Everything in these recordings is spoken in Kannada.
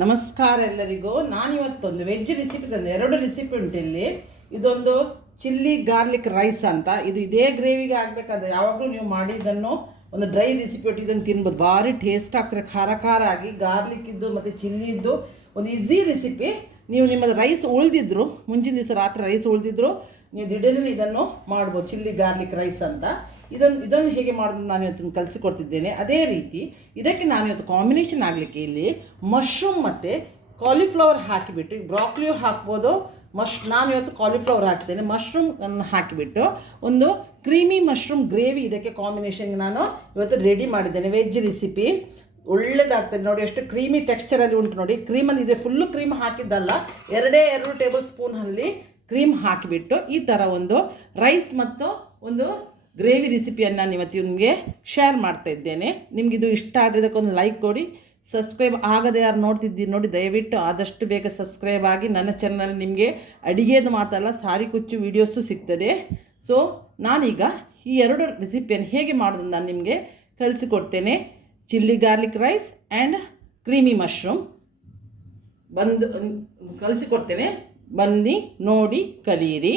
ನಮಸ್ಕಾರ ಎಲ್ಲರಿಗೂ. ನಾನಿವತ್ತೊಂದು ವೆಜ್ ರೆಸಿಪಿ ತಂದೆ. ಎರಡು ರೆಸಿಪಿ ಉಂಟು ಇಲ್ಲಿ. ಇದೊಂದು ಚಿಲ್ಲಿ ಗಾರ್ಲಿಕ್ ರೈಸ್ ಅಂತ. ಇದು ಇದೇ ಗ್ರೇವಿಗೆ ಆಗಬೇಕಾದ್ರೆ ಯಾವಾಗಲೂ ನೀವು ಮಾಡಿ ಇದನ್ನು ಒಂದು ಡ್ರೈ ರೆಸಿಪಿ ಒಟ್ಟು ಇದನ್ನು ತಿನ್ಬೋದು. ಭಾರಿ ಟೇಸ್ಟ್ ಆಗ್ತದೆ, ಖಾರ ಖಾರ ಆಗಿ. ಗಾರ್ಲಿಕ್ ಇದ್ದು ಮತ್ತು ಚಿಲ್ಲಿ ಇದ್ದು ಒಂದು ಈಸಿ ರೆಸಿಪಿ. ನೀವು ನಿಮ್ಮದು ರೈಸ್ ಉಳಿದಿದ್ರು, ಮುಂಚಿನ ದಿವಸ ರಾತ್ರಿ ರೈಸ್ ಉಳಿದಿದ್ರು ನೀವು ದಿಢೀರನೆ ಇದನ್ನು ಮಾಡ್ಬೋದು. ಚಿಲ್ಲಿ ಗಾರ್ಲಿಕ್ ರೈಸ್ ಅಂತ. ಇದನ್ನು ಹೇಗೆ ಮಾಡೋದು ನಾನು ಇವತ್ತು ಕಲಿಸಿಕೊಡ್ತಿದ್ದೇನೆ. ಅದೇ ರೀತಿ ಇದಕ್ಕೆ ನಾನು ಇವತ್ತು ಕಾಂಬಿನೇಷನ್ ಆಗಲಿಕ್ಕೆ ಇಲ್ಲಿ ಮಶ್ರೂಮ್ ಮತ್ತು ಕಾಲಿಫ್ಲವರ್ ಹಾಕಿಬಿಟ್ಟು, ಬ್ರಾಕ್ಲಿಯೂ ಹಾಕ್ಬೋದು. ನಾನು ಇವತ್ತು ಕಾಲಿಫ್ಲವರ್ ಹಾಕ್ತೇನೆ. ಮಶ್ರೂಮ್ ಹಾಕಿಬಿಟ್ಟು ಒಂದು ಕ್ರೀಮಿ ಮಶ್ರೂಮ್ ಗ್ರೇವಿ ಇದಕ್ಕೆ ಕಾಂಬಿನೇಷನ್ಗೆ ನಾನು ಇವತ್ತು ರೆಡಿ ಮಾಡಿದ್ದೇನೆ. ವೆಜ್ ರೆಸಿಪಿ ಒಳ್ಳೆಯದಾಗ್ತದೆ ನೋಡಿ. ಎಷ್ಟು ಕ್ರೀಮಿ ಟೆಕ್ಸ್ಚರಲ್ಲಿ ಉಂಟು ನೋಡಿ. ಕ್ರೀಮಲ್ಲಿ ಇದೆ, ಫುಲ್ಲು ಕ್ರೀಮ್ ಹಾಕಿದ್ದಲ್ಲ, 2 ಟೇಬಲ್ ಸ್ಪೂನಲ್ಲಿ ಕ್ರೀಮ್ ಹಾಕಿಬಿಟ್ಟು ಈ ಥರ ಒಂದು ರೈಸ್ ಮತ್ತು ಒಂದು ಗ್ರೇವಿ ರೆಸಿಪಿಯನ್ನು ನಾನು ಇವತ್ತು ನಿಮಗೆ ಶೇರ್ ಮಾಡ್ತಾ ಇದ್ದೇನೆ. ನಿಮಗಿದು ಇಷ್ಟ ಆದರೆ ಇದಕ್ಕೊಂದು ಲೈಕ್ ಕೊಡಿ. ಸಬ್ಸ್ಕ್ರೈಬ್ ಆಗದೆ ಯಾರು ನೋಡ್ತಿದ್ದೀರಿ ನೋಡಿ, ದಯವಿಟ್ಟು ಆದಷ್ಟು ಬೇಗ ಸಬ್ಸ್ಕ್ರೈಬ್ ಆಗಿ. ನನ್ನ ಚಾನಲ್ ನಿಮಗೆ ಅಡಿಗೆದು ಮಾತಲ್ಲ, ಸಾರಿ ಕುಚ್ಚು ವೀಡಿಯೋಸು ಸಿಗ್ತದೆ. ಸೊ ನಾನೀಗ ಈ 2 ರೆಸಿಪಿಯನ್ನು ಹೇಗೆ ಮಾಡೋದು ನಾನು ನಿಮಗೆ ಕಲಿಸಿಕೊಡ್ತೇನೆ. Chilli garlic rice and creamy mushroom ಕಲಿಸಿಕೊಡ್ತೇನೆ. ಬನ್ನಿ ನೋಡಿ ಕಲಿಯಿರಿ.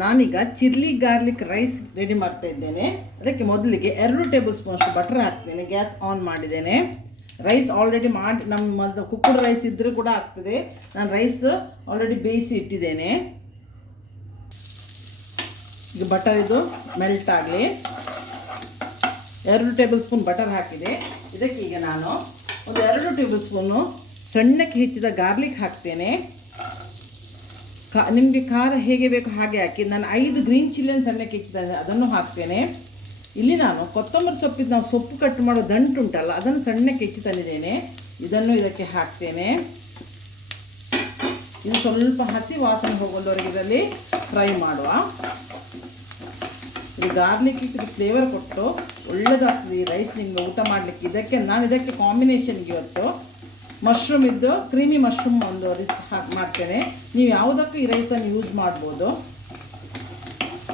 ನಾನೀಗ ಚಿಲ್ಲಿ ಗಾರ್ಲಿಕ್ ರೈಸ್ ರೆಡಿ ಮಾಡ್ತಾ ಇದ್ದೇನೆ. ಅದಕ್ಕೆ ಮೊದಲಿಗೆ 2 ಟೇಬಲ್ ಸ್ಪೂನಷ್ಟು ಬಟರ್ ಹಾಕ್ತೇನೆ. ಗ್ಯಾಸ್ ಆನ್ ಮಾಡಿದ್ದೇನೆ. ರೈಸ್ ಆಲ್ರೆಡಿ ಮಾಡಿ, ನಮ್ಮ ಕುಕ್ಕುಡ್ ರೈಸ್ ಇದ್ದರೂ ಕೂಡ ಆಗ್ತದೆ. ನಾನು ರೈಸ್ ಆಲ್ರೆಡಿ ಬೇಯಿಸಿ ಇಟ್ಟಿದ್ದೇನೆ. ಈಗ ಬಟರ್ ಇದು ಮೆಲ್ಟ್ ಆಗಲಿ. 2 ಟೇಬಲ್ ಸ್ಪೂನ್ ಬಟರ್ ಹಾಕಿದೆ. ಇದಕ್ಕೆ ಈಗ ನಾನು ಒಂದು 2 ಟೇಬಲ್ ಸ್ಪೂನು ಸಣ್ಣಕ್ಕೆ ಹೆಚ್ಚಿದ ಗಾರ್ಲಿಕ್ ಹಾಕ್ತೇನೆ. ನಿಮಗೆ ಖಾರ ಹೇಗೆ ಬೇಕು ಹಾಗೆ ಹಾಕಿ. ನಾನು 5 ಗ್ರೀನ್ ಚಿಲ್ಲಿಯನ್ನು ಸಣ್ಣಕ್ಕೆ ಹೆಚ್ಚಿದ್ದೇನೆ, ಅದನ್ನು ಹಾಕ್ತೇನೆ. ಇಲ್ಲಿ ನಾನು ಕೊತ್ತಂಬರಿ ಸೊಪ್ಪಿದ್ದು ನಾವು ಸೊಪ್ಪು ಕಟ್ ಮಾಡೋ ದಂಟು ಉಂಟಲ್ಲ, ಅದನ್ನು ಸಣ್ಣಕ್ಕೆ ಹೆಚ್ಚಿ ತಂದಿದ್ದೇನೆ. ಇದನ್ನು ಇದಕ್ಕೆ ಹಾಕ್ತೇನೆ. ಇದು ಸ್ವಲ್ಪ ಹಸಿ ವಾಸನೆ ಹೋಗೋದವರೆಗೆ ಇದರಲ್ಲಿ ಫ್ರೈ ಮಾಡುವ. ಇದು ಗಾರ್ಲಿಕ್ ಇಟ್ಟು ಫ್ಲೇವರ್ ಕೊಟ್ಟು ಒಳ್ಳೆಯದಾಗ್ತದೆ ಈ ರೈಸ್ ನಿಮಗೆ ಊಟ ಮಾಡಲಿಕ್ಕೆ. ಇದಕ್ಕೆ ಕಾಂಬಿನೇಷನ್ಗೆ ಇವತ್ತು ಮಶ್ರೂಮ್ ಇದ್ದು ಕ್ರೀಮಿ ಮಶ್ರೂಮ್ ಒಂದು ಮಾಡ್ತೇನೆ. ನೀವು ಯಾವುದಕ್ಕೂ ಈ ರೈಸನ್ನು ಯೂಸ್ ಮಾಡ್ಬೋದು.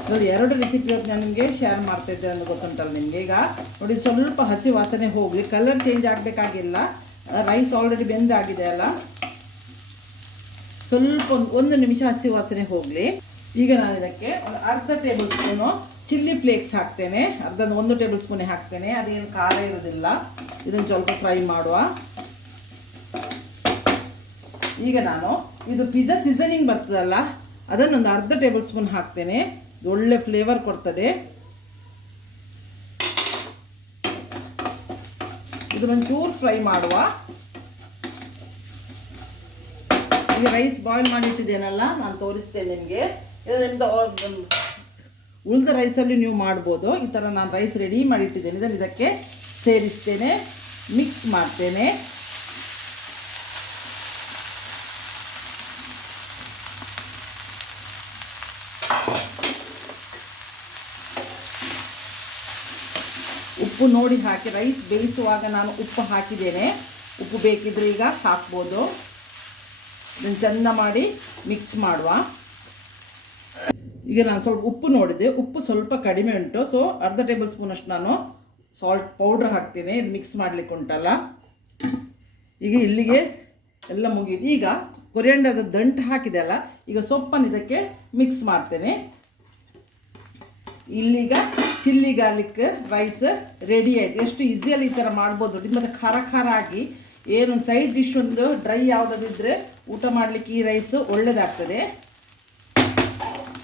ನೋಡಿ, 2 ರೆಸಿಪಿ ಇವತ್ತು ನಾನು ನಿಮಗೆ ಶೇರ್ ಮಾಡ್ತಾಯಿದ್ದೆ ಅಂತ ಗೊತ್ತುಂಟಲ್ಲ ನಿಮಗೆ. ಈಗ ನೋಡಿ, ಸ್ವಲ್ಪ ಹಸಿ ವಾಸನೆ ಹೋಗಲಿ, ಕಲರ್ ಚೇಂಜ್ ಆಗಬೇಕಾಗಿಲ್ಲ. ರೈಸ್ ಆಲ್ರೆಡಿ ಬೆಂದಾಗಿದೆ ಅಲ್ಲ, ಸ್ವಲ್ಪ 1 ನಿಮಿಷ ಹಸಿ ವಾಸನೆ ಹೋಗಲಿ. ಈಗ ನಾನು ಇದಕ್ಕೆ ಒಂದು ಅರ್ಧ ಟೇಬಲ್ ಸ್ಪೂನು ಚಿಲ್ಲಿ ಫ್ಲೇಕ್ಸ್ ಹಾಕ್ತೇನೆ. 1 ಟೇಬಲ್ ಸ್ಪೂನೇ ಹಾಕ್ತೇನೆ, ಅದೇನು ಖಾರ ಇರೋದಿಲ್ಲ. ಇದನ್ನು ಸ್ವಲ್ಪ ಫ್ರೈ ಮಾಡುವ. ಈಗ ನಾನು ಇದು ಪಿಜ್ಜಾ ಸೀಸನಿಂಗ್ ಬರ್ತದಲ್ಲ, ಅದನ್ನೊಂದು ಅರ್ಧ ಟೇಬಲ್ ಸ್ಪೂನ್ ಹಾಕ್ತೇನೆ. ಒಳ್ಳೆ ಫ್ಲೇವರ್ ಕೊಡ್ತದೆ. ಇದು ಒಂಚೂರು ಫ್ರೈ ಮಾಡುವ. ಈಗ ರೈಸ್ ಬಾಯ್ಲ್ ಮಾಡಿಟ್ಟಿದ್ದೇನಲ್ಲ, ನಾನು ತೋರಿಸ್ತೇನೆ ನಿಮಗೆ. ಇದರಿಂದ ಉಳಿದ ರೈಸಲ್ಲಿ ನೀವು ಮಾಡ್ಬೋದು. ಈ ಥರ ನಾನು ರೈಸ್ ರೆಡಿ ಮಾಡಿಟ್ಟಿದ್ದೇನೆ. ಇದನ್ನು ಇದಕ್ಕೆ ಸೇರಿಸ್ತೇನೆ, ಮಿಕ್ಸ್ ಮಾಡ್ತೇನೆ. ಉಪ್ಪು ನೋಡಿ ಹಾಕಿ. ರೈಸ್ ಬೇಯಿಸುವಾಗ ನಾನು ಉಪ್ಪು ಹಾಕಿದ್ದೇನೆ. ಉಪ್ಪು ಬೇಕಿದ್ರೆ ಈಗ ಹಾಕ್ಬೋದು. ಇದನ್ನು ಚೆಂದ ಮಾಡಿ ಮಿಕ್ಸ್ ಮಾಡುವ. ಈಗ ನಾನು ಸ್ವಲ್ಪ ಉಪ್ಪು ನೋಡಿದೆ, ಉಪ್ಪು ಸ್ವಲ್ಪ ಕಡಿಮೆ ಉಂಟು. ಸೊ ಅರ್ಧ ಟೇಬಲ್ ಸ್ಪೂನಷ್ಟು ನಾನು ಸಾಲ್ಟ್ ಪೌಡ್ರ್ ಹಾಕ್ತೇನೆ. ಇದು ಮಿಕ್ಸ್ ಮಾಡಲಿಕ್ಕೆ ಉಂಟಲ್ಲ. ಈಗ ಇಲ್ಲಿಗೆ ಎಲ್ಲ ಮುಗಿದು. ಈಗ ಕೊರಿಯಂಡರ್ದು ದಂಟು ಹಾಕಿದೆ ಅಲ್ಲ, ಈಗ ಸೊಪ್ಪನ್ನು ಇದಕ್ಕೆ ಮಿಕ್ಸ್ ಮಾಡ್ತೇನೆ. ಇಲ್ಲಿಗ ಚಿಲ್ಲಿ ಗಾರ್ಲಿಕ್ ರೈಸ್ ರೆಡಿ ಆಯಿತು. ಎಷ್ಟು ಈಸಿಯಲ್ಲಿ ಈ ಥರ ಮಾಡ್ಬೋದು. ಇದು ಮತ್ತು ಖಾರ ಖಾರ ಆಗಿ ಏನೊಂದು ಸೈಡ್ ಡಿಶ್ ಒಂದು ಡ್ರೈ ಯಾವುದಾದಿದ್ದರೆ ಊಟ ಮಾಡಲಿಕ್ಕೆ ಈ ರೈಸ್ ಒಳ್ಳೆಯದಾಗ್ತದೆ.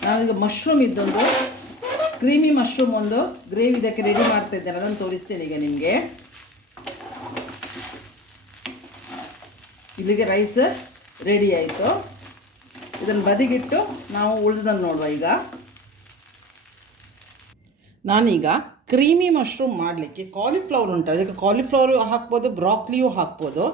ನಾನೀಗ ಮಶ್ರೂಮ್ ಇದ್ದೊಂದು ಕ್ರೀಮಿ ಮಶ್ರೂಮ್ ಒಂದು ಗ್ರೇವಿ ಇದಕ್ಕೆ ರೆಡಿ ಮಾಡ್ತಾ ಇದ್ದೇನೆ. ಅದನ್ನು ತೋರಿಸ್ತೇನೆ ಈಗ ನಿಮಗೆ. ಇಲ್ಲಿಗೆ ರೈಸ್ ರೆಡಿ ಆಯಿತು. ಇದನ್ನು ಬದಿಗಿಟ್ಟು ನಾವು ಉಳಿದನ್ನು ನೋಡುವ. ಈಗ ನಾನೀಗ ಕ್ರೀಮಿ ಮಶ್ರೂಮ್ ಮಾಡಲಿಕ್ಕೆ ಕಾಲಿಫ್ಲವರ್ ಉಂಟು, ಅದಕ್ಕೆ ಕಾಲಿಫ್ಲವರು ಹಾಕ್ಬೋದು, ಬ್ರಾಕ್ಲಿಯೂ ಹಾಕ್ಬೋದು.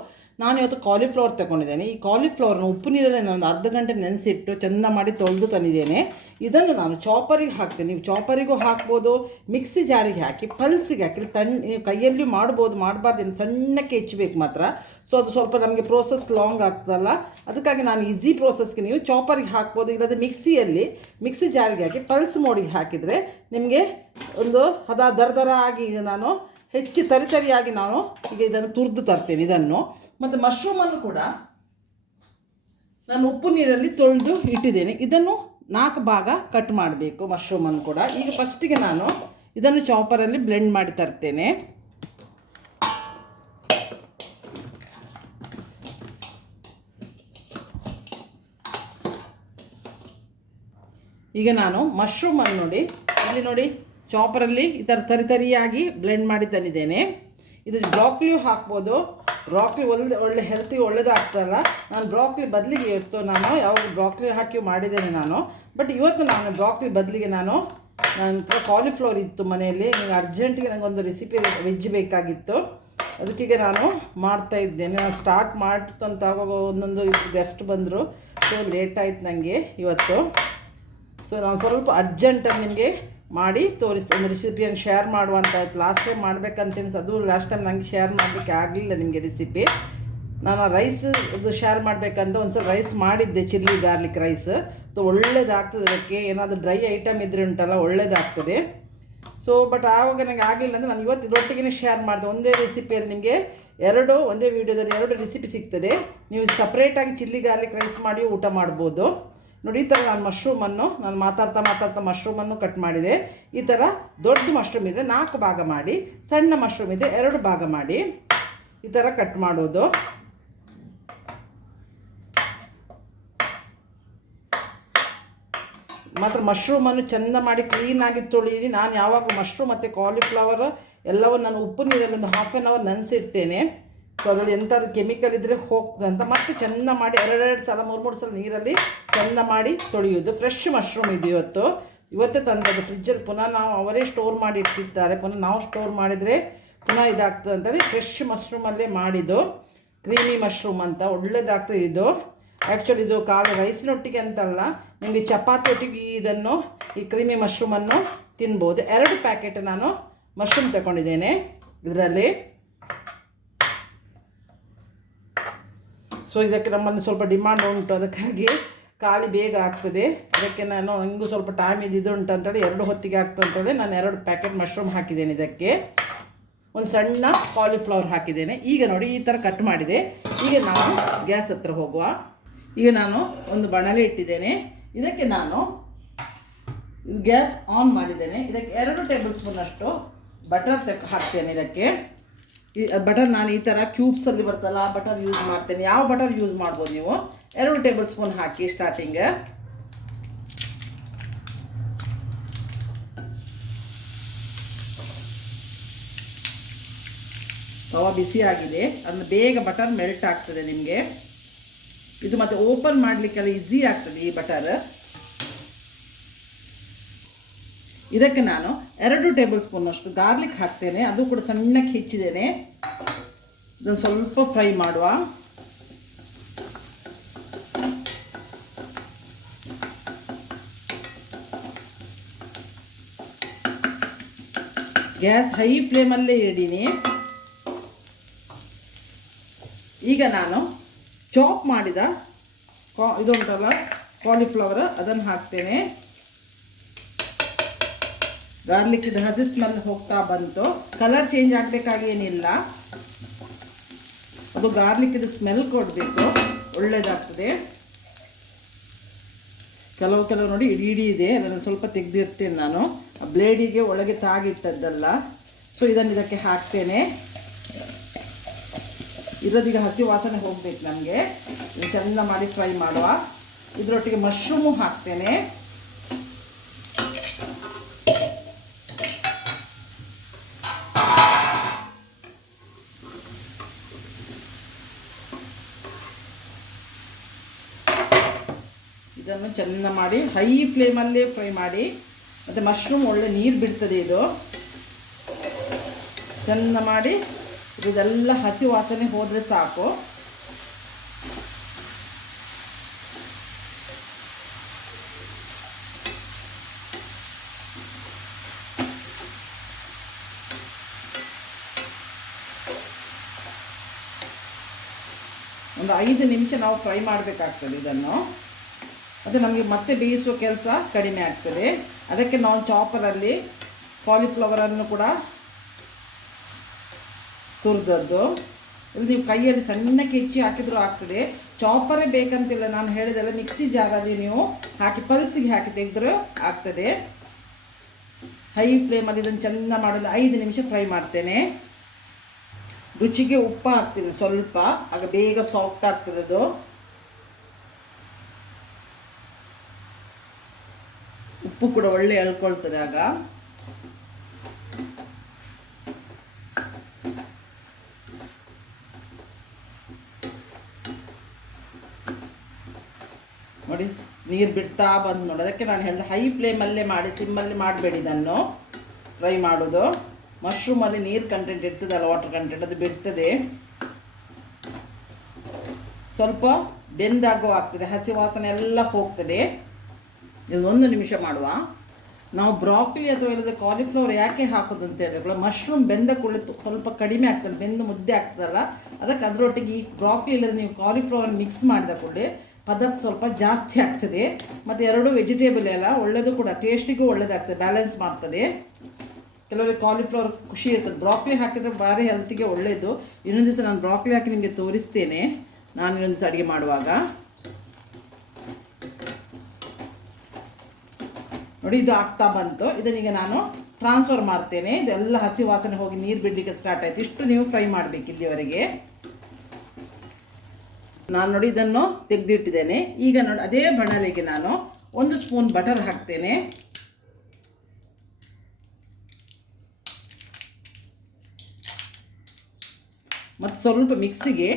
ನಾನು ಇವತ್ತು ಕಾಲಿಫ್ಲವರ್ ತಗೊಂಡಿದ್ದೇನೆ. ಈ ಕಾಲಿಫ್ಲವರ್ನ ಉಪ್ಪು ನೀರಲ್ಲಿ ನಾನು ಅರ್ಧ ಗಂಟೆ ನೆನೆಸಿಟ್ಟು ಚೆಂದ ಮಾಡಿ ತೊಳೆದು ತಂದಿದ್ದೇನೆ. ಇದನ್ನು ನಾನು ಚಾಪರಿಗೆ ಹಾಕ್ತೇನೆ. ನೀವು ಚಾಪರಿಗೂ ಹಾಕ್ಬೋದು, ಮಿಕ್ಸಿ ಜಾರಿಗೆ ಹಾಕಿ ಪಲ್ಸಿಗೆ ಹಾಕಿ ನೀವು ಕೈಯಲ್ಲಿ ಮಾಡ್ಬೋದು. ಮಾಡಬಾರ್ದು, ಸಣ್ಣಕ್ಕೆ ಹೆಚ್ಚಬೇಕು ಮಾತ್ರ. ಸೊ ಅದು ಸ್ವಲ್ಪ ನಮಗೆ ಪ್ರೋಸೆಸ್ ಲಾಂಗ್ ಆಗ್ತದಲ್ಲ, ಅದಕ್ಕಾಗಿ ನಾನು ಈಸಿ ಪ್ರೋಸೆಸ್ಗೆ ನೀವು ಚಾಪರಿಗೆ ಹಾಕ್ಬೋದು. ಇಲ್ಲದೆ ಮಿಕ್ಸಿ ಜಾರಿಗೆ ಹಾಕಿ ಪಲ್ಸ್ ಮೋಡಿಗೆ ಹಾಕಿದರೆ ನಿಮಗೆ ಒಂದು ದರ ಆಗಿ ನಾನು ಹೆಚ್ಚು ತರಿತರಿಯಾಗಿ ನಾನು ಈಗ ಇದನ್ನು ತುರಿದು ತರ್ತೇನೆ. ಇದನ್ನು ಮತ್ತು ಮಶ್ರೂಮನ್ನು ಕೂಡ ನಾನು ಉಪ್ಪು ನೀರಲ್ಲಿ ತೊಳೆದು ಇಟ್ಟಿದ್ದೇನೆ. ಇದನ್ನು 4 ಭಾಗ ಕಟ್ ಮಾಡಬೇಕು ಮಶ್ರೂಮನ್ನು ಕೂಡ. ಈಗ ಫಸ್ಟಿಗೆ ನಾನು ಇದನ್ನು ಚಾಪರಲ್ಲಿ ಬ್ಲೆಂಡ್ ಮಾಡಿ ತರ್ತೇನೆ. ಈಗ ನಾನು ಮಶ್ರೂಮನ್ನು ನೋಡಿ, ಇಲ್ಲಿ ನೋಡಿ ಚಾಪರಲ್ಲಿ ಈ ಥರ ತರಿಯಾಗಿ ಬ್ಲೆಂಡ್ ಮಾಡಿ ತಂದಿದ್ದೇನೆ. ಇದು ಬ್ರಾಕ್ಲಿಯೂ ಹಾಕ್ಬೋದು. ಬ್ರಾಕ್ಲಿ ಒಳ್ಳೆ ಹೆಲ್ತಿಗೆ ಒಳ್ಳೆಯದಾಗ್ತಲ್ಲ. ನಾನು ಬ್ರಾಕ್ಲಿ ಬದಲಿಗೆ ಇವತ್ತು ನಾನು ಯಾವಾಗ ಬ್ರಾಕ್ಲಿ ಹಾಕಿ ಮಾಡಿದ್ದೇನೆ ನಾನು. ಬಟ್ ಇವತ್ತು ನಾನು ಬ್ರಾಕ್ಲಿ ಬದಲಿಗೆ ನನ್ನ ಹತ್ರ ಕಾಲಿಫ್ಲವರ್ ಇತ್ತು ಮನೆಯಲ್ಲಿ. ನನಗೆ ಅರ್ಜೆಂಟಿಗೆ ನನಗೊಂದು ರೆಸಿಪಿ ವೆಜ್ ಬೇಕಾಗಿತ್ತು, ಅದಕ್ಕೀಗ ನಾನು ಮಾಡ್ತಾಯಿದ್ದೇನೆ. ನಾನು ಸ್ಟಾರ್ಟ್ ಮಾಡ್ತಂತ ಆವಾಗ ಒಂದೊಂದು ಗೆಸ್ಟ್ ಬಂದರು. ಸೊ ಲೇಟ್ ಆಯ್ತು ನನಗೆ ಇವತ್ತು. ಸೊ ನಾನು ಸ್ವಲ್ಪ ಅರ್ಜೆಂಟಾಗಿ ನಿಮಗೆ ಮಾಡಿ ತೋರಿಸ್ತೇನೆ. ಒಂದು ರೆಸಿಪಿಯನ್ನು ಶೇರ್ ಮಾಡುವಂತಾಯ್ತು. ಲಾಸ್ಟ್ ಟೈಮ್ ಮಾಡಬೇಕಂತೇಳಿ ಅದು ಲಾಸ್ಟ್ ಟೈಮ್ ನನಗೆ ಶೇರ್ ಮಾಡಲಿಕ್ಕೆ ಆಗಲಿಲ್ಲ ನಿಮಗೆ ರೆಸಿಪಿ. ನಾನು ರೈಸ್ ಇದು ಶೇರ್ ಮಾಡಬೇಕಂತ ಒಂದು ಸಲ ರೈಸ್ ಮಾಡಿದ್ದೆ, ಚಿಲ್ಲಿ ಗಾರ್ಲಿಕ್ ರೈಸ್. ಸೊ ಒಳ್ಳೇದಾಗ್ತದೆ. ಅದಕ್ಕೆ ಏನಾದರೂ ಡ್ರೈ ಐಟಮ್ ಇದ್ರೆ ಉಂಟಲ್ಲ ಒಳ್ಳೇದಾಗ್ತದೆ. ಸೊ ಬಟ್ ಆವಾಗ ನನಗೆ ಆಗಲಿಲ್ಲ ಅಂದರೆ ನಾನು ಇವತ್ತು ಇದರೊಟ್ಟಿಗೆ ಶೇರ್ ಮಾಡಿದೆ. ಒಂದೇ ರೆಸಿಪಿಯಲ್ಲಿ ನಿಮಗೆ ಒಂದೇ ವೀಡಿಯೋದಲ್ಲಿ 2 ರೆಸಿಪಿ ಸಿಗ್ತದೆ. ನೀವು ಸಪ್ರೇಟಾಗಿ ಚಿಲ್ಲಿ ಗಾರ್ಲಿಕ್ ರೈಸ್ ಮಾಡಿ ಊಟ ಮಾಡ್ಬೋದು. ನೋಡಿ, ಈ ಥರ ನಾನು ಮಶ್ರೂಮನ್ನು ಮಾತಾಡ್ತಾ ಮಶ್ರೂಮನ್ನು ಕಟ್ ಮಾಡಿದೆ. ಈ ಥರ ದೊಡ್ಡ ಮಶ್ರೂಮ್ ಇದ್ದರೆ 4 ಭಾಗ ಮಾಡಿ, ಸಣ್ಣ ಮಶ್ರೂಮ್ ಇದ್ದರೆ 2 ಭಾಗ ಮಾಡಿ ಈ ಥರ ಕಟ್ ಮಾಡೋದು. ಮಾತ್ರ ಮಶ್ರೂಮನ್ನು ಚೆಂದ ಮಾಡಿ ಕ್ಲೀನಾಗಿ ತೊಳೀರಿ. ನಾನು ಯಾವಾಗ ಮಶ್ರೂಮ್ ಮತ್ತು ಕಾಲಿಫ್ಲವರ್ ಎಲ್ಲವನ್ನು ನಾನು ಉಪ್ಪು ನೀರಲ್ಲಿ ಒಂದು 1/2 hour ನೆನೆಸಿಡ್ತೇನೆ. ಸೊ ಅದರಲ್ಲಿ ಎಂಥದ್ದು ಕೆಮಿಕಲ್ ಇದ್ದರೆ ಹೋಗ್ತದೆ ಅಂತ. ಮತ್ತೆ ಚೆಂದ ಮಾಡಿ 2 ಸಲ 3 ಸಲ ನೀರಲ್ಲಿ ಚೆಂದ ಮಾಡಿ ತೊಳೆಯೋದು. ಫ್ರೆಶ್ ಮಶ್ರೂಮ್ ಇದು ಇವತ್ತೇ ತಂದದ್ದು. ಫ್ರಿಜ್ಜಲ್ಲಿ ಪುನಃ ನಾವು ಅವರೇ ಸ್ಟೋರ್ ಮಾಡಿ ಇಟ್ಟಿರ್ತಾರೆ. ಪುನಃ ನಾವು ಸ್ಟೋರ್ ಮಾಡಿದರೆ ಪುನಃ ಇದಾಗ್ತದೆ ಅಂತೇಳಿ ಫ್ರೆಶ್ ಮಶ್ರೂಮಲ್ಲೇ ಮಾಡಿದ್ದು. ಕ್ರೀಮಿ ಮಶ್ರೂಮ್ ಅಂತ ಒಳ್ಳೆಯದಾಗ್ತದೆ ಇದು. ಆ್ಯಕ್ಚುಲಿ ಇದು ರೈಸಿನೊಟ್ಟಿಗೆ ಅಂತಲ್ಲ, ನಿಮಗೆ ಚಪಾತಿ ಒಟ್ಟಿಗೆ ಈ ಕ್ರೀಮಿ ಮಶ್ರೂಮನ್ನು ತಿನ್ಬೋದು. 2 ಪ್ಯಾಕೆಟ್ ನಾನು ಮಶ್ರೂಮ್ ತಗೊಂಡಿದ್ದೇನೆ ಇದರಲ್ಲಿ. ಸೊ ಇದಕ್ಕೆ ನಮ್ಮಲ್ಲಿ ಸ್ವಲ್ಪ ಡಿಮಾಂಡ್ ಉಂಟು, ಅದಕ್ಕಾಗಿ ಖಾಲಿ ಬೇಗ ಆಗ್ತದೆ. ಅದಕ್ಕೆ ನಾನು ಹಿಂಗೂ ಸ್ವಲ್ಪ ಟೈಮ್ ಇದು ಉಂಟು ಅಂತೇಳಿ 2 ಹೊತ್ತಿಗೆ ಆಗ್ತದೆ ಅಂತೇಳಿ ನಾನು 2 ಪ್ಯಾಕೆಟ್ ಮಶ್ರೂಮ್ ಹಾಕಿದ್ದೇನೆ. ಇದಕ್ಕೆ ಒಂದು ಸಣ್ಣ ಕಾಲಿಫ್ಲವರ್ ಹಾಕಿದ್ದೇನೆ. ಈಗ ನೋಡಿ ಈ ಥರ ಕಟ್ ಮಾಡಿದೆ. ಈಗ ನಾವು ಗ್ಯಾಸ್ ಹತ್ರ ಹೋಗುವ. ಈಗ ನಾನು ಒಂದು ಬಾಣಲೆ ಇಟ್ಟಿದ್ದೇನೆ. ಇದಕ್ಕೆ ನಾನು ಗ್ಯಾಸ್ ಆನ್ ಮಾಡಿದ್ದೇನೆ. ಇದಕ್ಕೆ 2 ಟೇಬಲ್ ಸ್ಪೂನಷ್ಟು ಬಟರ್ ಹಾಕ್ತೇನೆ. ಇದಕ್ಕೆ ಬಟರ್ ನಾನು ಈ ಥರ ಕ್ಯೂಬ್ಸಲ್ಲಿ ಬರ್ತಲ್ಲ ಆ ಬಟರ್ ಯೂಸ್ ಮಾಡ್ತೇನೆ. ಯಾವ ಬಟರ್ ಯೂಸ್ ಮಾಡ್ಬೋದು ನೀವು. 2 ಟೇಬಲ್ ಸ್ಪೂನ್ ಹಾಕಿ ಸ್ಟಾರ್ಟಿಂಗ್. ತವಾ ಬಿಸಿ ಆಗಿದೆ, ಅದನ್ನು ಬೇಗ ಬಟರ್ ಮೆಲ್ಟ್ ಆಗ್ತದೆ ನಿಮಗೆ. ಇದು ಮತ್ತು ಓಪನ್ ಮಾಡಲಿಕ್ಕೆಲ್ಲ ಈಸಿ ಆಗ್ತದೆ ಈ ಬಟರ್. ಇದಕ್ಕೆ ನಾನು 2 ಟೇಬಲ್ ಸ್ಪೂನಷ್ಟು ಗಾರ್ಲಿಕ್ ಹಾಕ್ತೇನೆ. ಅದು ಕೂಡ ಸಣ್ಣಕ್ಕೆ ಹೆಚ್ಚಿದ್ದೇನೆ. ಇದನ್ನು ಸ್ವಲ್ಪ ಫ್ರೈ ಮಾಡುವ. ಗ್ಯಾಸ್ ಹೈ ಫ್ಲೇಮಲ್ಲೇ ಇಡೀನಿ. ಈಗ ನಾನು ಚಾಪ್ ಮಾಡಿದ ಇದು ಉಂಟಲ್ಲ ಕಾಲಿಫ್ಲವರ್, ಅದನ್ನು ಹಾಕ್ತೇನೆ. ಗಾರ್ಲಿಕ್ ಇದು ಹಸಿ ಸ್ಮೆಲ್ ಹೋಗ್ತಾ ಬಂತು. ಕಲರ್ ಚೇಂಜ್ ಆಗಬೇಕಾಗೇನಿಲ್ಲ, ಅದು ಗಾರ್ಲಿಕ್ ಇದು ಸ್ಮೆಲ್ ಕೊಡಬೇಕು, ಒಳ್ಳೆಯದಾಗ್ತದೆ. ಕೆಲವು ನೋಡಿ ಇಡೀ ಇದೆ, ಅದನ್ನು ಸ್ವಲ್ಪ ತೆಗೆದಿರ್ತೇನೆ ನಾನು. ಬ್ಲೇಡಿಗೆ ಒಳಗೆ ತಾಗಿಟ್ಟದ್ದಲ್ಲ. ಸೊ ಇದಕ್ಕೆ ಹಾಕ್ತೇನೆ. ಇದರದೀಗ ಹಸಿ ವಾಸನೆ ಹೋಗಬೇಕು ನಮಗೆ. ಚೆಂದ ಮಾಡಿ ಫ್ರೈ ಮಾಡುವ. ಇದರೊಟ್ಟಿಗೆ ಮಶ್ರೂಮು ಹಾಕ್ತೇನೆ. ಇದನ್ನು ಚೆಂದ ಮಾಡಿ ಹೈ ಫ್ಲೇಮಲ್ಲೇ ಫ್ರೈ ಮಾಡಿ. ಮತ್ತು ಮಶ್ರೂಮ್ ಒಳ್ಳೆ ನೀರು ಬಿಡ್ತದೆ. ಇದು ಚೆಂದ ಮಾಡಿ ಇದೆಲ್ಲ ಹಸಿ ವಾಸನೆ ಹೋದರೆ ಸಾಕು. ಒಂದು 5 ನಿಮಿಷ ನಾವು ಫ್ರೈ ಮಾಡಬೇಕಾಗ್ತದೆ ಇದನ್ನು. ಅದು ನಮಗೆ ಮತ್ತೆ ಬೇಯಿಸುವ ಕೆಲಸ ಕಡಿಮೆ ಆಗ್ತದೆ. ಅದಕ್ಕೆ ನಾವು ಚಾಪರಲ್ಲಿ ಕಾಲಿಫ್ಲವರನ್ನು ಕೂಡ ತುರಿದದ್ದು. ಇದು ನೀವು ಕೈಯಲ್ಲಿ ಸಣ್ಣಕ್ಕೆ ಹೆಚ್ಚಿ ಹಾಕಿದರೂ ಆಗ್ತದೆ. ಚಾಪರೇ ಬೇಕಂತಿಲ್ಲ, ನಾನು ಹೇಳಿದೆಲ್ಲ ಮಿಕ್ಸಿ ಜಾರಲ್ಲಿ ನೀವು ಹಾಕಿ ಪಲ್ಸಿಗೆ ಹಾಕಿ ತೆಗೆದರೂ ಆಗ್ತದೆ. ಹೈ ಫ್ಲೇಮಲ್ಲಿ ಇದನ್ನು ಚೆಂದ ಮಾಡಲು 5 ನಿಮಿಷ ಫ್ರೈ ಮಾಡ್ತೇನೆ. ರುಚಿಗೆ ಉಪ್ಪು ಹಾಕ್ತೀನಿ ಸ್ವಲ್ಪ, ಆಗ ಬೇಗ ಸಾಫ್ಟ್ ಆಗ್ತದೆ ಅದು. ಉಪ್ಪು ಕೂಡ ಒಳ್ಳೆ ಎಳ್ಕೊಳ್ತದೆ ಆಗ. ನೋಡಿ ನೀರು ಬಿಡ್ತಾ ಬಂದು ನೋಡಿ, ಅದಕ್ಕೆ ನಾನು ಹೇಳಿದೆ ಹೈ ಫ್ಲೇಮಲ್ಲೇ ಮಾಡಿ, ಸಿಮ್ಮಲ್ಲಿ ಮಾಡಬೇಡಿ ಇದನ್ನು ಫ್ರೈ ಮಾಡೋದು. ಮಶ್ರೂಮಲ್ಲಿ ನೀರು ಕಂಟೆಂಟ್ ಇರ್ತದಲ್ಲ, ವಾಟರ್ ಕಂಟೆಂಟ್, ಅದು ಬಿಡ್ತದೆ. ಸ್ವಲ್ಪ ಬೆಂದಾಗೋ ಆಗ್ತದೆ, ಹಸಿ ವಾಸನೆ ಎಲ್ಲ ಹೋಗ್ತದೆ. ಇದು 1 ನಿಮಿಷ ಮಾಡುವ. ನಾವು ಬ್ರಾಕೊಲಿ ಅಥವಾ ಇಲ್ಲದೆ ಕಾಲಿಫ್ಲವರ್ ಯಾಕೆ ಹಾಕೋದು ಅಂತ ಹೇಳಿದ್ರೆ, ಮಶ್ರೂಮ್ ಬೆಂದ ಕುಳಿತು ಸ್ವಲ್ಪ ಕಡಿಮೆ ಆಗ್ತದೆ, ಬೆಂದು ಮುದ್ದೆ ಆಗ್ತದಲ್ಲ, ಅದಕ್ಕೆ ಅದರೊಟ್ಟಿಗೆ ಈ ಬ್ರಾಕೊಲಿ ಇಲ್ಲದೆ ನೀವು ಕಾಲಿಫ್ಲವರ್ ಮಿಕ್ಸ್ ಮಾಡಿದ ಕೂಡಲೇ ಪದಾರ್ಥ ಸ್ವಲ್ಪ ಜಾಸ್ತಿ ಆಗ್ತದೆ. ಮತ್ತು 2 ವೆಜಿಟೇಬಲ್ ಎಲ್ಲ ಒಳ್ಳೆಯದು ಕೂಡ, ಟೇಸ್ಟಿಗೂ ಒಳ್ಳೆಯದಾಗ್ತದೆ, ಬ್ಯಾಲೆನ್ಸ್ ಮಾಡ್ತದೆ. ಕೆಲವರಿಗೆ ಕಾಲಿಫ್ಲವರ್ ಖುಷಿ ಇರ್ತದೆ, ಬ್ರಾಕೊಲಿ ಹಾಕಿದರೆ ಭಾರಿ ಹೆಲ್ತಿಗೆ ಒಳ್ಳೆಯದು. ಇನ್ನೊಂದು ದಿವಸ ನಾನು ಬ್ರಾಕೊಲಿ ಹಾಕಿ ನಿಮಗೆ ತೋರಿಸ್ತೇನೆ, ನಾನು ಇನ್ನೊಂದು ದಿವಸ ಅಡುಗೆ ಮಾಡುವಾಗ. ನೋಡಿ ಇದು ಆಗ್ತಾ ಬಂತು. ಇದನ್ನೀಗ ನಾನು ಟ್ರಾನ್ಸ್ಫರ್ ಮಾಡ್ತೇನೆ. ಇದೆಲ್ಲ ಹಸಿ ವಾಸನೆ ಹೋಗಿ ನೀರು ಬಿಡಲಿಕ್ಕೆ ಸ್ಟಾರ್ಟ್ ಆಯಿತು. ಇಷ್ಟು ನೀವು ಫ್ರೈ ಮಾಡಬೇಕು ಇಲ್ಲಿವರೆಗೆ. ನಾನು ನೋಡಿ ಇದನ್ನು ತೆಗೆದಿಟ್ಟಿದ್ದೇನೆ. ಈಗ ನೋಡಿ ಅದೇ ಬಾಣಲೆಗೆ ನಾನು 1 ಸ್ಪೂನ್ ಬಟರ್ ಹಾಕ್ತೇನೆ. ಮತ್ತು ಸ್ವಲ್ಪ ಮಿಕ್ಸಿಗೆ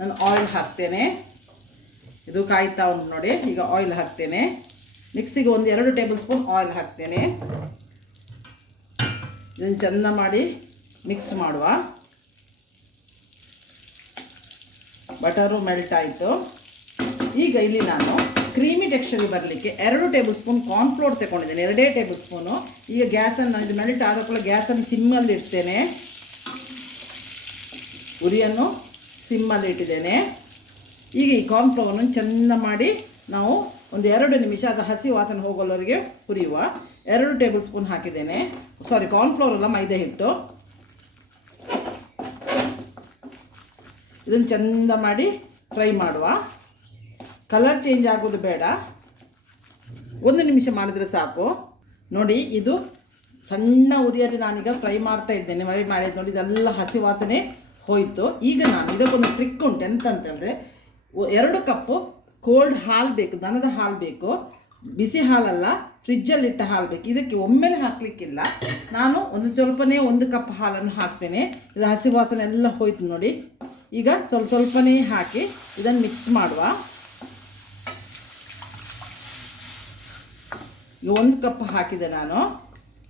ನಾನು ಆಯಿಲ್ ಹಾಕ್ತೇನೆ. ಇದು ಕಾಯ್ತಾ ಉಂಟು ನೋಡಿ. ಈಗ ಆಯಿಲ್ ಹಾಕ್ತೇನೆ. ಮಿಕ್ಸಿಗೆ 1-2 ಟೇಬಲ್ ಸ್ಪೂನ್ ಆಯಿಲ್ ಹಾಕ್ತೇನೆ. ಇದನ್ನು ಚೆಂದ ಮಾಡಿ ಮಿಕ್ಸ್ ಮಾಡುವ. ಬಟರು ಮೆಲ್ಟ್ ಆಯಿತು. ಈಗ ಇಲ್ಲಿ ನಾನು ಕ್ರೀಮಿ ಟೆಕ್ಸ್ಚರ್ ಬರಲಿಕ್ಕೆ 2 ಟೇಬಲ್ ಸ್ಪೂನ್ ಕಾರ್ನ್ಫ್ಲೋರ್ ತಗೊಂಡಿದ್ದೇನೆ, 2 ಟೇಬಲ್ ಸ್ಪೂನು. ಈಗ ಗ್ಯಾಸನ್ನು ಇದು ಮೆಲ್ಟ್ ಆದ ಕೂಡ ಗ್ಯಾಸನ್ನು ಸಿಮ್ಮಲ್ಲಿ ಇಡ್ತೇನೆ. ಉರಿಯನ್ನು ಸಿಮ್ಮಲ್ಲಿ ಇಟ್ಟಿದ್ದೇನೆ. ಈಗ ಈ ಕಾರ್ನ್ಫ್ಲವರನ್ನು ಚೆಂದ ಮಾಡಿ ನಾವು 1-2 ನಿಮಿಷ ಅದರ ಹಸಿ ವಾಸನೆ ಹೋಗೋವರೆಗೆ ಹುರಿಯುವ. 2 ಟೇಬಲ್ ಸ್ಪೂನ್ ಹಾಕಿದ್ದೇನೆ. ಕಾರ್ನ್ಫ್ಲವರ್ ಅಲ್ಲ, ಮೈದಾ ಹಿಟ್ಟು. ಇದನ್ನು ಚೆಂದ ಮಾಡಿ ಫ್ರೈ ಮಾಡುವ. ಕಲರ್ ಚೇಂಜ್ ಆಗೋದು ಬೇಡ, 1 ನಿಮಿಷ ಮಾಡಿದರೆ ಸಾಕು. ನೋಡಿ ಇದು ಸಣ್ಣ ಉರಿಯಲ್ಲಿ ನಾನೀಗ ಫ್ರೈ ಮಾಡ್ತಾ ಇದ್ದೇನೆ. ಫ್ರೈ ಮಾಡಿದ್ದು ನೋಡಿ, ಇದೆಲ್ಲ ಹಸಿ ವಾಸನೆ ಹೋಯಿತು. ಈಗ ನಾನು ಇದಕ್ಕೊಂದು ಟ್ರಿಕ್ ಉಂಟು. ಎಂತ ಹೇಳಿದ್ರೆ, 2 ಕಪ್ಪು ಕೋಲ್ಡ್ ಹಾಲು ಬೇಕು, ದನದ ಹಾಲು ಬೇಕು. ಬಿಸಿ ಹಾಲಲ್ಲ, ಫ್ರಿಜ್ಜಲ್ಲಿಟ್ಟ ಹಾಲು ಬೇಕು. ಇದಕ್ಕೆ ಒಮ್ಮೆಲೆ ಹಾಕಲಿಕ್ಕಿಲ್ಲ. ನಾನು ಸ್ವಲ್ಪನೇ 1 ಕಪ್ ಹಾಲನ್ನು ಹಾಕ್ತೇನೆ. ಇದು ಹಸಿ ವಾಸನೆ ಎಲ್ಲ ಹೋಯ್ತು ನೋಡಿ. ಈಗ ಸ್ವಲ್ಪನೇ ಹಾಕಿ ಇದನ್ನು ಮಿಕ್ಸ್ ಮಾಡುವ. ಈಗ 1 ಕಪ್ ಹಾಕಿದೆ ನಾನು.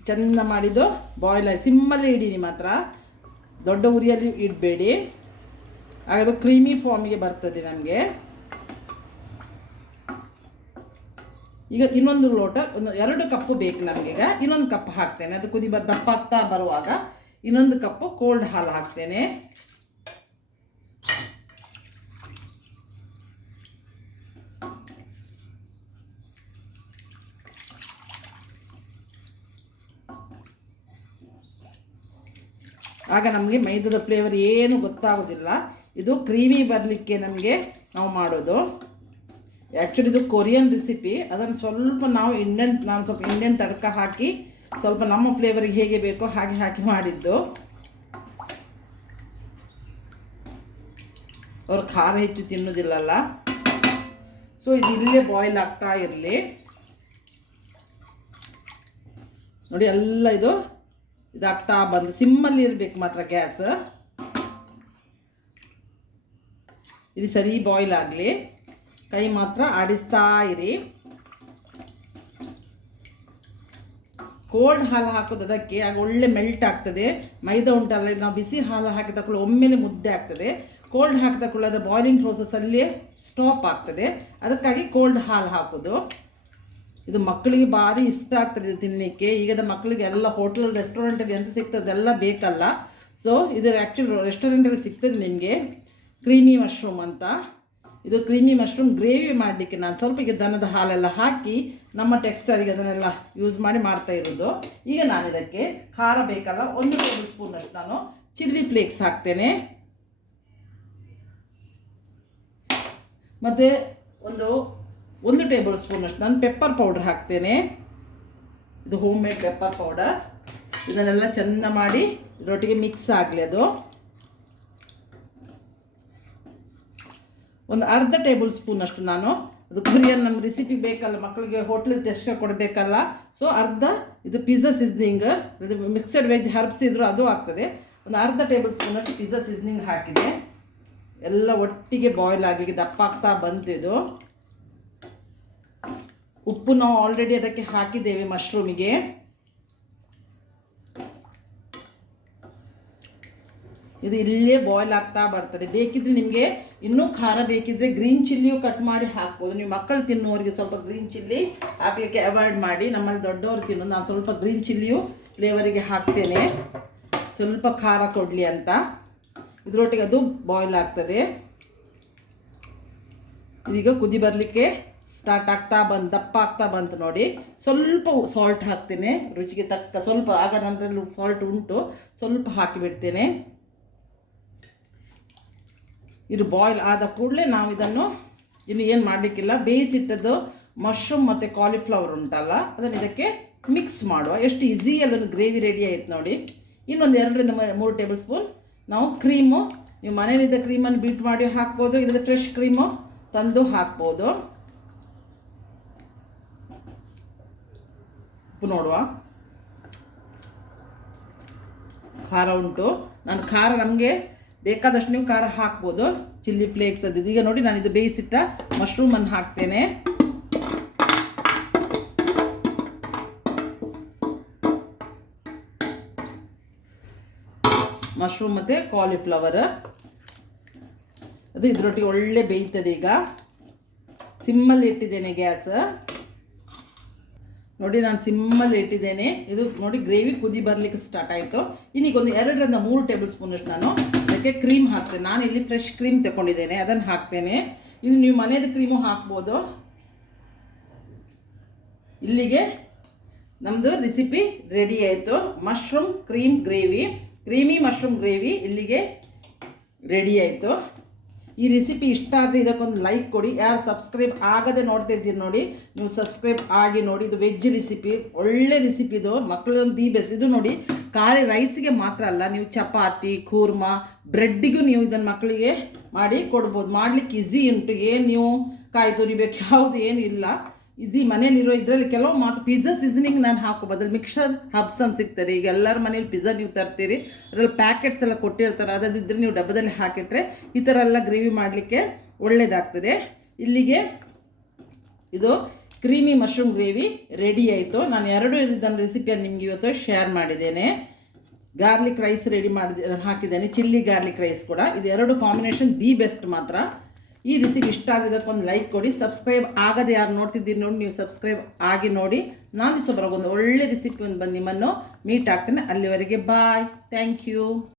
ಚೆಂದ ಮಾಡಿದ್ದು ಬಾಯ್ಲ್ ಆಗಿ ಸಿಮ್ಮಲ್ಲಿ ಇಡಿ, ನಿಮ್ಮ ಹತ್ರ ದೊಡ್ಡ ಉರಿಯಲ್ಲಿ ಇಡಬೇಡಿ, ಹಾಗಾದ್ರೆ ಕ್ರೀಮಿ ಫಾರ್ಮಿಗೆ ಬರ್ತದೆ ನಮಗೆ. ಈಗ ಇನ್ನೊಂದು ಲೋಟ 2 ಕಪ್ಪು ಬೇಕು ನಮಗೀಗ. ಇನ್ನೊಂದು ಕಪ್ ಹಾಕ್ತೇನೆ. ಅದು ದಪ್ಪ ಆಗ್ತಾ ಬರುವಾಗ ಇನ್ನೊಂದು ಕಪ್ಪು ಕೋಲ್ಡ್ ಹಾಲು ಹಾಕ್ತೇನೆ. ಆಗ ನಮಗೆ ಮೈದಾದ ಫ್ಲೇವರ್ ಏನು ಗೊತ್ತಾಗೋದಿಲ್ಲ. ಇದು ಕ್ರೀಮಿ ಬರಲಿಕ್ಕೆ ನಮಗೆ ನಾವು ಮಾಡೋದು. ಆ್ಯಕ್ಚುಲಿ ಇದು ಕೊರಿಯನ್ ರೆಸಿಪಿ. ಅದನ್ನು ಸ್ವಲ್ಪ ನಾನು ಸ್ವಲ್ಪ ಇಂಡಿಯನ್ ತಡ್ಕ ಹಾಕಿ ಸ್ವಲ್ಪ ನಮ್ಮ ಫ್ಲೇವರಿಗೆ ಹೇಗೆ ಬೇಕೋ ಹಾಗೆ ಹಾಕಿ ಮಾಡಿದ್ದು. ಅವ್ರು ಖಾರ ಹೆಚ್ಚು ತಿನ್ನೋದಿಲ್ಲಲ್ಲ. ಸೊ ಇದು ಇಲ್ಲೇ ಬಾಯ್ಲ್ ಆಗ್ತಾ ಇರಲಿ ನೋಡಿ. ಎಲ್ಲ ಇದಾಗ್ತಾ ಬಂದು ಸಿಮ್ಮಲ್ಲಿ ಇರಬೇಕು ಮಾತ್ರ ಗ್ಯಾಸ್. ಇದು ಸರಿ ಬಾಯ್ಲ್ ಆಗಲಿ, ಕೈ ಮಾತ್ರ ಆಡಿಸ್ತಾ ಇರಿ. ಕೋಲ್ಡ್ ಹಾಲು ಹಾಕೋದು ಅದಕ್ಕೆ, ಆಗ ಒಳ್ಳೆ ಮೆಲ್ಟ್ ಆಗ್ತದೆ. ಮೈದಾ ಉಂಟಲ್ಲ, ನಾವು ಬಿಸಿ ಹಾಲು ಹಾಕಿದ ಕೂಡ ಒಮ್ಮೆಲೆ ಮುದ್ದೆ ಆಗ್ತದೆ. ಕೋಲ್ಡ್ ಹಾಕಿದ ಕೂಡ ಅದು ಬಾಯ್ಲಿಂಗ್ ಪ್ರೋಸೆಸ್ಸಲ್ಲಿ ಸ್ಟಾಪ್ ಆಗ್ತದೆ. ಅದಕ್ಕಾಗಿ ಕೋಲ್ಡ್ ಹಾಲು ಹಾಕೋದು. ಇದು ಮಕ್ಕಳಿಗೆ ಭಾರಿ ಇಷ್ಟ ಆಗ್ತದೆ ಇದು ತಿನ್ನಲಿಕ್ಕೆ. ಈಗದ ಮಕ್ಕಳಿಗೆ ಎಲ್ಲ ಹೋಟೆಲ್ ರೆಸ್ಟೋರೆಂಟಲ್ಲಿ ಎಂತ ಸಿಗ್ತದೆ ಅದೆಲ್ಲ ಬೇಕಲ್ಲ. ಸೊ ಇದು ಆ್ಯಕ್ಚುಲಿ ರೆಸ್ಟೋರೆಂಟಲ್ಲಿ ಸಿಗ್ತದೆ ನಿಮಗೆ ಕ್ರೀಮಿ ಮಶ್ರೂಮ್ ಅಂತ. ಇದು ಕ್ರೀಮಿ ಮಶ್ರೂಮ್ ಗ್ರೇವಿ ಮಾಡಲಿಕ್ಕೆ ನಾನು ಸ್ವಲ್ಪ ಈಗ ದನದ ಹಾಲೆಲ್ಲ ಹಾಕಿ ನಮ್ಮ ಟೆಕ್ಸ್ಟರಿಗೆ ಅದನ್ನೆಲ್ಲ ಯೂಸ್ ಮಾಡಿ ಮಾಡ್ತಾ ಇರೋದು. ಈಗ ನಾನು ಇದಕ್ಕೆ ಖಾರ ಬೇಕಲ್ಲ, 1 ಟೇಬಲ್ ಸ್ಪೂನಷ್ಟು ನಾನು ಚಿಲ್ಲಿ ಫ್ಲೇಕ್ಸ್ ಹಾಕ್ತೇನೆ. ಮತ್ತು ಒಂದು ಟೇಬಲ್ ಸ್ಪೂನಷ್ಟು ನಾನು ಪೆಪ್ಪರ್ ಪೌಡ್ರ್ ಹಾಕ್ತೇನೆ. ಇದು ಹೋಮ್ ಮೇಡ್ ಪೆಪ್ಪರ್ ಪೌಡರ್. ಇದನ್ನೆಲ್ಲ ಚೆಂದ ಮಾಡಿ ಇದರೊಟ್ಟಿಗೆ ಮಿಕ್ಸ್ ಆಗಲಿ. ಅದು ಒಂದು ಅರ್ಧ ಟೇಬಲ್ ಸ್ಪೂನಷ್ಟು ನಾನು, ಅದು ಕೊರಿಯನ್ ನಮ್ಮ ರೆಸಿಪಿ ಬೇಕಲ್ಲ, ಮಕ್ಕಳಿಗೆ ಹೋಟ್ಲಿಗೆ ಟೆಸ್ಟ್ ಕೊಡಬೇಕಲ್ಲ, ಸೊ ಅರ್ಧ ಇದು ಪಿಜ್ಜಾ ಸೀಸ್ನಿಂಗ್, ಇದು ಮಿಕ್ಸಡ್ ವೆಜ್ ಹರ್ಬ್ಸ್ ಇದ್ದರೂ ಅದು ಆಗ್ತದೆ. ಒಂದು ಅರ್ಧ ಟೇಬಲ್ ಸ್ಪೂನಷ್ಟು ಪಿಜ್ಜಾ ಸೀಸ್ನಿಂಗ್ ಹಾಕಿದೆ. ಎಲ್ಲ ಒಟ್ಟಿಗೆ ಬಾಯ್ಲ್ ಆಗಲಿಕ್ಕೆ ದಪ್ಪ ಆಗ್ತಾ ಬಂತು. ಇದು ಉಪ್ಪು ನಾವು ಆಲ್ರೆಡಿ ಅದಕ್ಕೆ ಹಾಕಿದ್ದೇವೆ ಮಶ್ರೂಮಿಗೆ. ಇದು ಇಲ್ಲೇ ಬಾಯ್ಲ್ ಆಗ್ತಾ ಬರ್ತದೆ. ಬೇಕಿದ್ರೆ ನಿಮಗೆ ಇನ್ನೂ ಖಾರ ಬೇಕಿದ್ರೆ ಗ್ರೀನ್ ಚಿಲ್ಲಿಯೂ ಕಟ್ ಮಾಡಿ ಹಾಕ್ಬೋದು. ನೀವು ಮಕ್ಕಳು ತಿನ್ನುವವರಿಗೆ ಸ್ವಲ್ಪ ಗ್ರೀನ್ ಚಿಲ್ಲಿ ಹಾಕಲಿಕ್ಕೆ ಅವಾಯ್ಡ್ ಮಾಡಿ. ನಮ್ಮಲ್ಲಿ ದೊಡ್ಡವರು ತಿನ್ನೋದು, ನಾನು ಸ್ವಲ್ಪ ಗ್ರೀನ್ ಚಿಲ್ಲಿಯೂ ಫ್ಲೇವರಿಗೆ ಹಾಕ್ತೇನೆ, ಸ್ವಲ್ಪ ಖಾರ ಕೊಡಲಿ ಅಂತ. ಇದರೊಟ್ಟಿಗೆ ಅದು ಬಾಯ್ಲ್ ಆಗ್ತದೆ. ಇದೀಗ ಕುದಿ ಬರಲಿಕ್ಕೆ ಸ್ಟಾರ್ಟ್ ಆಗ್ತಾ ದಪ್ಪ ಆಗ್ತಾ ಬಂತು ನೋಡಿ. ಸ್ವಲ್ಪ ಸಾಲ್ಟ್ ಹಾಕ್ತೇನೆ ರುಚಿಗೆ ತಕ್ಕ, ಸ್ವಲ್ಪ, ಆಗ ನನ್ನದ್ರಲ್ಲಿ ಸಾಲ್ಟ್ ಉಂಟು, ಸ್ವಲ್ಪ ಹಾಕಿಬಿಡ್ತೇನೆ. ಇದು ಬಾಯ್ಲ್ ಆದ ಕೂಡಲೇ ನಾವು ಇದನ್ನು ಇನ್ನು ಏನು ಮಾಡಲಿಕ್ಕಿಲ್ಲ, ಬೇಯಿಸಿಟ್ಟದ್ದು ಮಶ್ರೂಮ್ ಮತ್ತು ಕಾಲಿಫ್ಲವರ್ ಉಂಟಲ್ಲ, ಅದನ್ನು ಇದಕ್ಕೆ ಮಿಕ್ಸ್ ಮಾಡುವ. ಎಷ್ಟು ಈಸಿಯಲ್ಲಿ ಒಂದು ಗ್ರೇವಿ ರೆಡಿ ಆಯ್ತು ನೋಡಿ. ಇನ್ನೊಂದು 2-3 ಟೇಬಲ್ ಸ್ಪೂನ್ ನಾವು ಕ್ರೀಮು, ನೀವು ಮನೆಯಲ್ಲಿದ್ದ ಕ್ರೀಮನ್ನು ಬೀಟ್ ಮಾಡಿ ಹಾಕ್ಬೋದು, ಇಲ್ಲದೆ ಫ್ರೆಶ್ ಕ್ರೀಮು ತಂದು ಹಾಕ್ಬೋದು. ಉಪ್ಪು ನೋಡುವ, ಖಾರ ಉಂಟು. ನಾನು ಖಾರ ನಮಗೆ ಬೇಕಾದಷ್ಟು ನೀವು ಖಾರ ಹಾಕ್ಬೋದು, ಚಿಲ್ಲಿ ಫ್ಲೇಕ್ಸ್ ಅದು. ಈಗ ನೋಡಿ ನಾನು ಇದು ಬೇಯಿಸಿಟ್ಟ ಮಶ್ರೂಮನ್ನು ಹಾಕ್ತೇನೆ. ಮಶ್ರೂಮ್ ಮತ್ತು ಕಾಲಿಫ್ಲವರ್ ಅದು ಇದರೊಟ್ಟಿಗೆ ಒಳ್ಳೆ ಬೇಯ್ತದೆ. ಈಗ ಸಿಮ್ಮಲ್ಲಿ ಇಟ್ಟಿದ್ದೇನೆ ಗ್ಯಾಸ್ ನೋಡಿ, ನಾನು ಸಿಮ್ಮಲ್ಲಿ ಇಟ್ಟಿದ್ದೇನೆ. ಇದು ನೋಡಿ ಗ್ರೇವಿ ಕುದಿ ಬರಲಿಕ್ಕೆ ಸ್ಟಾರ್ಟ್ ಆಯಿತು. ಇನ್ನೀಗೊಂದು 2-3 ಟೇಬಲ್ ಸ್ಪೂನಷ್ಟು ನಾನು ಅದಕ್ಕೆ ಕ್ರೀಮ್ ಹಾಕ್ತೇನೆ. ನಾನು ಇಲ್ಲಿ ಫ್ರೆಶ್ ಕ್ರೀಮ್ ತಗೊಂಡಿದ್ದೇನೆ, ಅದನ್ನು ಹಾಕ್ತೇನೆ. ಇದು ನೀವು ಮನೆಯದು ಕ್ರೀಮು ಹಾಕ್ಬೋದು. ಇಲ್ಲಿಗೆ ನಮ್ಮದು ರೆಸಿಪಿ ರೆಡಿ ಆಯಿತು. Mushroom cream gravy, creamy mushroom gravy ಇಲ್ಲಿಗೆ ರೆಡಿ ಆಯಿತು. ಈ ರೆಸಿಪಿ ಇಷ್ಟ ಆದರೆ ಇದಕ್ಕೊಂದು ಲೈಕ್ ಕೊಡಿ. ಯಾರು ಸಬ್ಸ್ಕ್ರೈಬ್ ಆಗದೆ ನೋಡ್ತಾ ಇದ್ದೀರಿ ನೋಡಿ, ನೀವು ಸಬ್ಸ್ಕ್ರೈಬ್ ಆಗಿ ನೋಡಿ. ಇದು ವೆಜ್ ರೆಸಿಪಿ, ಒಳ್ಳೆ ರೆಸಿಪಿ. ಇದು ಮಕ್ಕಳೊಂದು ದಿ ಬೆಸ್ಟ್. ಇದು ನೋಡಿ ಖಾಲಿ ರೈಸಿಗೆ ಮಾತ್ರ ಅಲ್ಲ, ನೀವು ಚಪಾತಿ, ಖೂರ್ಮಾ, ಬ್ರೆಡ್ಡಿಗೂ ನೀವು ಇದನ್ನು ಮಕ್ಕಳಿಗೆ ಮಾಡಿ ಕೊಡ್ಬೋದು. ಮಾಡಲಿಕ್ಕೆ ಈಸಿ ಉಂಟು. ಏನು ನೀವು ಕಾಯಿ ತುರಿಬೇಕು ಯಾವುದು ಏನು ಇಲ್ಲ, ಈಸಿ. ಮನೇಲಿರೋ ಇದರಲ್ಲಿ ಕೆಲವು ಮಾತು ಪಿಜ್ಜಾ ಸೀಸನಿಂಗ್ ನಾನು ಹಾಕೋಬೋದು. ಅದ್ರಲ್ಲಿ ಮಿಕ್ಸರ್ ಹಬ್ಸ್ ಅಂತ ಸಿಗ್ತದೆ. ಈಗ ಎಲ್ಲರ ಮನೇಲಿ ಪಿಜ್ಜಾ ನೀವು ತರ್ತೀರಿ, ಅದರಲ್ಲಿ ಪ್ಯಾಕೆಟ್ಸ್ ಎಲ್ಲ ಕೊಟ್ಟಿರ್ತಾರೆ. ಅದಿದ್ದರೆ ನೀವು ಡಬ್ಬದಲ್ಲಿ ಹಾಕಿಟ್ರೆ ಈ ಥರ ಎಲ್ಲ ಗ್ರೇವಿ ಮಾಡಲಿಕ್ಕೆ ಒಳ್ಳೆಯದಾಗ್ತದೆ. ಇಲ್ಲಿಗೆ ಇದು ಕ್ರೀಮಿ ಮಶ್ರೂಮ್ ಗ್ರೇವಿ ರೆಡಿ ಆಯಿತು. ನಾನು 2 ಇದನ್ನು ರೆಸಿಪಿಯನ್ನು ನಿಮಗೆ ಇವತ್ತು ಶೇರ್ ಮಾಡಿದ್ದೇನೆ. ಗಾರ್ಲಿಕ್ ರೈಸ್ ರೆಡಿ ಹಾಕಿದ್ದೇನೆ, ಚಿಲ್ಲಿ ಗಾರ್ಲಿಕ್ ರೈಸ್ ಕೂಡ. ಇದು 2 ಕಾಂಬಿನೇಷನ್ ದಿ ಬೆಸ್ಟ್ ಮಾತ್ರ. ಈ ರೆಸಿಪಿ ಇಷ್ಟ ಆಗಿದ್ದಕ್ಕೊಂದು ಲೈಕ್ ಕೊಡಿ. ಸಬ್ಸ್ಕ್ರೈಬ್ ಆಗದೆ ಯಾರು ನೋಡ್ತಿದ್ದೀರಿ ನೋಡಿ, ನೀವು ಸಬ್ಸ್ಕ್ರೈಬ್ ಆಗಿ ನೋಡಿ. ನಾನು ದಿವಸ ಬರೋಗೊಂದು ಒಳ್ಳೆ ರೆಸಿಪಿ ಒಂದು ಬಂದು ನಿಮ್ಮನ್ನು ಮೀಟ್ ಆಗ್ತೇನೆ. ಅಲ್ಲಿವರೆಗೆ ಬಾಯ್, ಥ್ಯಾಂಕ್ ಯು.